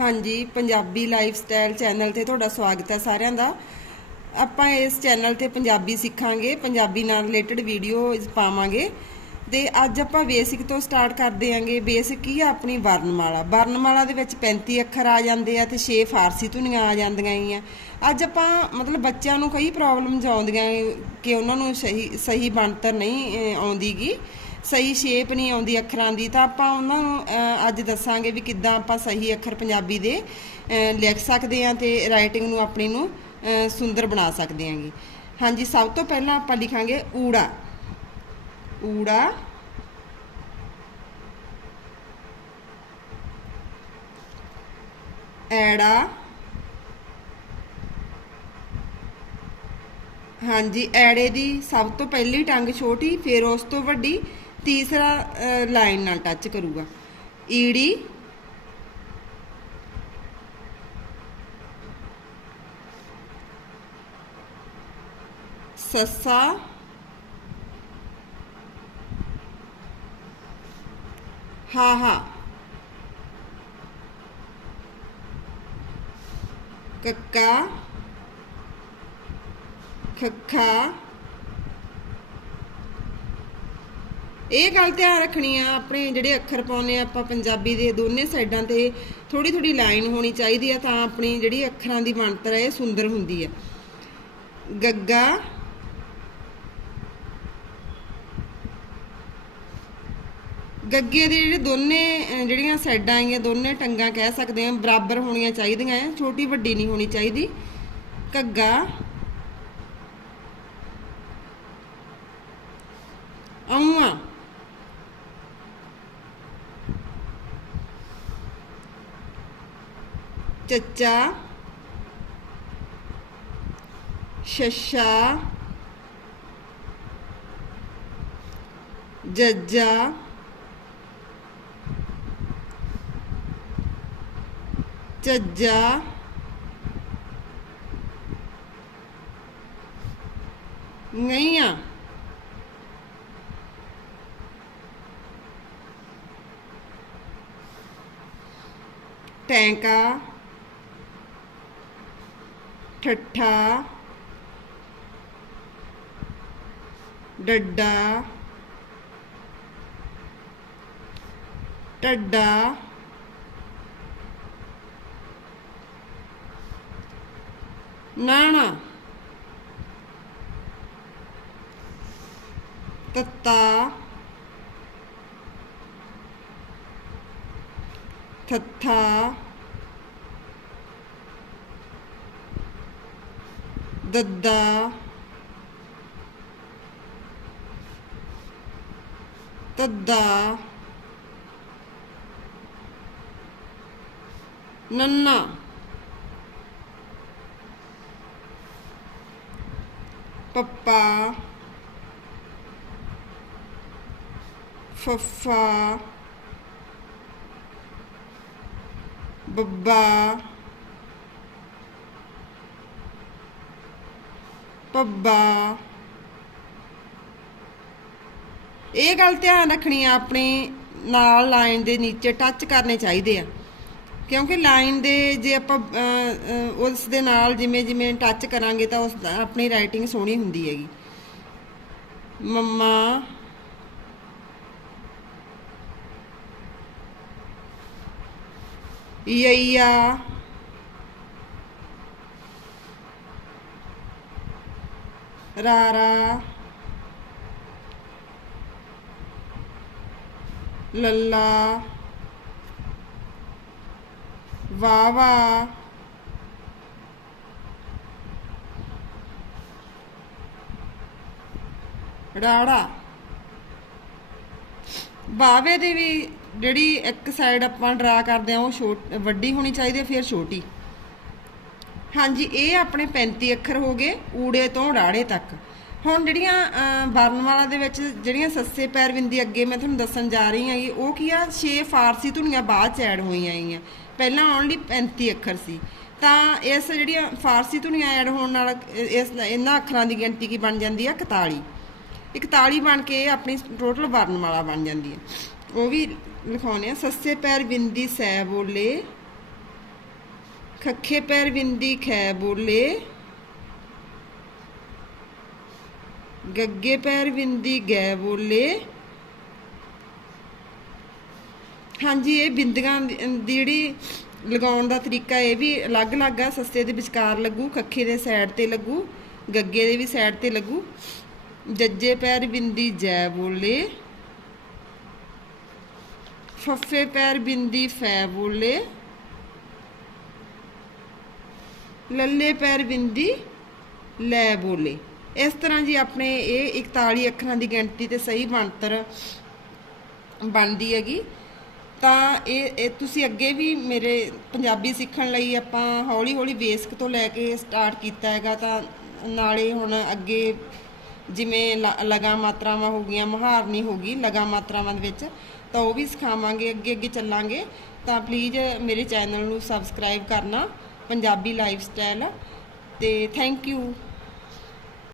ਹਾਂਜੀ Punjabi life style channel ਤੇ ਤੁਹਾਡਾ ਸਵਾਗਤ ਹੈ ਸਾਰਿਆਂ ਦਾ। ਆਪਾਂ ਇਸ ਚੈਨਲ ਤੇ ਪੰਜਾਬੀ ਸਿੱਖਾਂਗੇ ਪੰਜਾਬੀ ਨਾਲ ਰਿਲੇਟਡ ਵੀਡੀਓ ਪਾਵਾਂਗੇ। ਤੇ ਅੱਜ ਆਪਾਂ ਬੇਸਿਕ ਤੋਂ ਸਟਾਰਟ ਕਰਦੇ ਆਂਗੇ। ਬੇਸਿਕ ਕੀ ਆ ਆਪਣੀ ਵਰਣਮਾਲਾ ਵਰਣਮਾਲਾ ਦੇ ਵਿੱਚ 35 ਅੱਖਰ ਆ ਜਾਂਦੇ ਆ ਤੇ 6 ਫਾਰਸੀ ਧੁਨੀਆਂ ਆ ਜਾਂਦੀਆਂ ਗੀਆਂ ਅੱਜ ਆਪਾਂ ਮਤਲਬ ਬੱਚਿਆਂ ਨੂੰ ਕਈ ਪ੍ਰੋਬਲਮਸ ਆਉਂਦੀਆਂ ਕਿ ਉਹਨਾਂ ਨੂੰ ਸਹੀ ਸਹੀ ਬਣਤਰ ਨਹੀਂ ਅਹ, ਆਉਂਦੀਗੀ। ਸਹੀ ਸ਼ੇਪ ਨਹੀਂ ਆਉਂਦੀ ਅੱਖਰਾਂ ਦੀ ਤਾਂ ਆਪਾਂ ਉਹਨਾਂ ਨੂੰ ਅਹ, ਅੱਜ ਦੱਸਾਂਗੇ ਵੀ ਕਿੱਦਾਂ ਆਪਾਂ ਸਹੀ ਅੱਖਰ ਪੰਜਾਬੀ ਦੇ ਲਿਖ ਸਕਦੇ ਹਾਂ ਤੇ ਰਾਈਟਿੰਗ ਨੂੰ ਆਪਣੀ ਨੂੰ ਸੁੰਦਰ ਬਣਾ ਸਕਦੇ ਹਾਂਗੇ। ਹਾਂਜੀ ਸਭ ਤੋਂ ਪਹਿਲਾਂ ਆਪਾਂ ਲਿਖਾਂਗੇ ਊੜਾ। ਊੜਾ। ਐੜਾ। ਹਾਂਜੀ ਐੜੇ ਦੀ ਸਭ ਤੋਂ ਪਹਿਲੀ ਟੰਗ ਛੋਟੀ ਫਿਰ ਉਸ ਤੋਂ ਵੱਡੀ। ਤੀਸਰਾ ਲਾਈਨ ਨਾਲ ਟੱਚ ਕਰੂਗਾ ਈੜੀ ਸੱਸਾ ਹਾ ਹਾ ਕੱਕਾ ਖੱਖਾ ਇਹ ਗੱਲ ਧਿਆਨ ਰੱਖਣੀ ਆ, ਆਪਣੇ ਜਿਹੜੇ ਅੱਖਰ ਪਾਉਨੇ ਆ, ਆਪਾਂ ਪੰਜਾਬੀ ਦੇ ਦੋਨੇ ਸਾਈਡਾਂ ਤੇ ਥੋੜੀ ਥੋੜੀ ਲਾਈਨ ਹੋਣੀ ਚਾਹੀਦੀ ਆ ਤਾਂ ਆਪਣੀ ਜਿਹੜੀ ਅੱਖਰਾਂ ਦੀ ਬਣਤਰ ਹੈ ਇਹ ਸੁੰਦਰ ਹੁੰਦੀ ਹੈ ਗੱਗਾ। ਗੱਗੇ ਦੇ ਜਿਹੜੇ ਦੋਨੇ ਜਿਹੜੀਆਂ ਸਾਈਡਾਂ ਆਈਆਂ, ਦੋਨੇ ਟੰਗਾਂ ਕਹਿ ਸਕਦੇ ਆ, ਬਰਾਬਰ ਹੋਣੀਆਂ ਚਾਹੀਦੀਆਂ ਆ, ਛੋਟੀ ਵੱਡੀ ਨਹੀਂ ਹੋਣੀ ਚਾਹੀਦੀ। ਘੱਗਾ। ਚੱਚਾ ਸ਼ਸ਼ਾ ਜੱਜਾ ਚੱਜਾ ਗਈਆਂ ਟੈਂਕਾ ਠੱਠਾ ਡੱਡਾ ਟੱਡਾ ਨਾਣਾ ਤੱਤਾ ਥੱਥਾ the the the the. Nana papa. Fafa. Baba. ਪੱਬਾ। ਇਹ ਗੱਲ ਧਿਆਨ ਰੱਖਣੀ ਆ, ਆਪਣੇ ਨਾਲ ਲਾਈਨ ਦੇ ਨੀਚੇ ਟੱਚ ਕਰਨੇ ਚਾਹੀਦੇ ਆ। ਕਿਉਂਕਿ ਲਾਈਨ ਦੇ ਜੇ ਆਪਾਂ ਉਸ ਦੇ ਨਾਲ ਜਿਵੇਂ ਜਿਵੇਂ ਟੱਚ ਕਰਾਂਗੇ ਤਾਂ ਉਸ ਆਪਣੀ ਰਾਈਟਿੰਗ ਸੋਹਣੀ ਹੁੰਦੀ ਹੈਗੀ। ਮੰਮਾ। ਯਈਆ। ਰਾਰਾ। ਲੱਲਾ। ਵਾਵਾ। ਰਾੜਾ। ਬਾਵੇ ਦੀ ਵੀ ਜਿਹੜੀ ਇੱਕ ਸਾਈਡ ਆਪਾਂ ਡਰਾ ਕਰਦੇ ਆ ਉਹ ਛੋਟ, ਵੱਡੀ ਹੋਣੀ ਚਾਹੀਦੀ ਹੈ, ਫਿਰ ਛੋਟੀ। ਹਾਂਜੀ ਇਹ ਆਪਣੇ 35 ਅੱਖਰ ਹੋ ਗਏ ਊੜੇ ਤੋਂ ਰਾੜੇ ਤੱਕ। ਹੁਣ ਜਿਹੜੀਆਂ ਅਹ, ਦੇ ਵਿੱਚ ਜਿਹੜੀਆਂ ਸੱਸੇ ਪੈਰ ਬਿੰਦੀ ਅੱਗੇ ਮੈਂ ਤੁਹਾਨੂੰ ਦੱਸਣ ਜਾ ਰਹੀ ਹਾਂ ਉਹ ਕੀ ਆ? 6 ਫਾਰਸੀ ਧੁਨੀਆਂ ਬਾਅਦ ਚ ਐਡ ਹੋਈਆਂ ਆਈਆਂ। ਪਹਿਲਾਂ ਓਨਲੀ 35 ਅੱਖਰ ਸੀ। ਤਾਂ ਇਸ ਜਿਹੜੀਆਂ ਫਾਰਸੀ ਧੁਨੀਆਂ ਐਡ ਹੋਣ ਨਾਲ ਇਸ ਇਹਨਾਂ ਅੱਖਰਾਂ ਦੀ ਗਿਣਤੀ ਕੀ ਬਣ ਜਾਂਦੀ ਆ? 41 41 ਬਣ ਕੇ ਆਪਣੀ ਟੋਟਲ ਵਰਣਮਾਲਾ ਬਣ ਜਾਂਦੀ ਹੈ ਉਹ ਵੀ ਲਿਖਾਉਣੇ ਆ ਸੱਸੇ ਪੈਰ ਬਿੰਦੀ ਸੈ ਬੋਲੇ ਖੱਖੇ ਪੈਰ ਬਿੰਦੀ ਖੈ ਬੋਲੇ। ਗੱਗੇ ਪੈਰ ਬਿੰਦੀ ਗੈ ਬੋਲੇ। ਹਾਂਜੀ, ਇਹ ਬਿੰਦੀਆਂ ਦੀ ਜਿਹੜੀ ਲਗਾਉਣ ਦਾ ਤਰੀਕਾ ਇਹ ਵੀ ਅਲੱਗ-ਅਲੱਗ ਆ। ਸਸਤੇ ਦੇ ਵਿਚਕਾਰ ਲੱਗੂ, ਖੱਖੇ ਦੇ ਸਾਈਡ ਤੇ ਲੱਗੂ, ਗੱਗੇ ਦੇ ਵੀ ਸਾਈਡ ਤੇ ਲੱਗੂ। ਜੱਜੇ ਪੈਰ ਬਿੰਦੀ ਜੈ ਬੋਲੇ। ਫੱਫੇ ਪੈਰ ਬਿੰਦੀ ਫੈ ਬੋਲੇ। ਲੱਲੇ ਪੈਰ ਬਿੰਦੀ, ਲੈ ਬੋਲੇ। ਇਸ ਤਰ੍ਹਾਂ ਜੀ ਆਪਣੇ ਇਹ 41 ਅੱਖਰਾਂ ਦੀ ਗਿਣਤੀ ਤੇ ਸਹੀ ਬਣਤਰ ਬਣਦੀ ਹੈਗੀ। ਤਾਂ ਇਹ ਤੁਸੀਂ ਅੱਗੇ ਵੀ ਮੇਰੇ ਪੰਜਾਬੀ ਸਿੱਖਣ ਲਈ ਆਪਾਂ ਹੌਲੀ ਹੌਲੀ ਬੇਸਿਕ ਤੋਂ ਲੈ ਕੇ ਸਟਾਰਟ ਕੀਤਾ ਹੈਗਾ। ਤਾਂ ਨਾਲੇ ਹੁਣ ਅੱਗੇ ਜਿਵੇਂ ਲ- ਲਗਾ ਮਾਤਰਾਵਾਂ ਹੋ ਗਈਆਂ, ਮੁਹਾਰਨੀ ਹੋ ਗਈ ਲਗਾ ਮਾਤਰਾਵਾਂ ਦੇ ਵਿੱਚ, ਤਾਂ ਉਹ ਵੀ ਸਿਖਾਵਾਂਗੇ ਅੱਗੇ ਅੱਗੇ ਚੱਲਾਂਗੇ। ਤਾਂ ਪਲੀਜ਼ ਮੇਰੇ ਚੈਨਲ ਨੂੰ ਸਬਸਕ੍ਰਾਈਬ ਕਰਨਾ। ਪੰਜਾਬੀ ਲਾਈਫ ਸਟਾਈਲ ਤੇ ਥੈਂਕ ਯੂ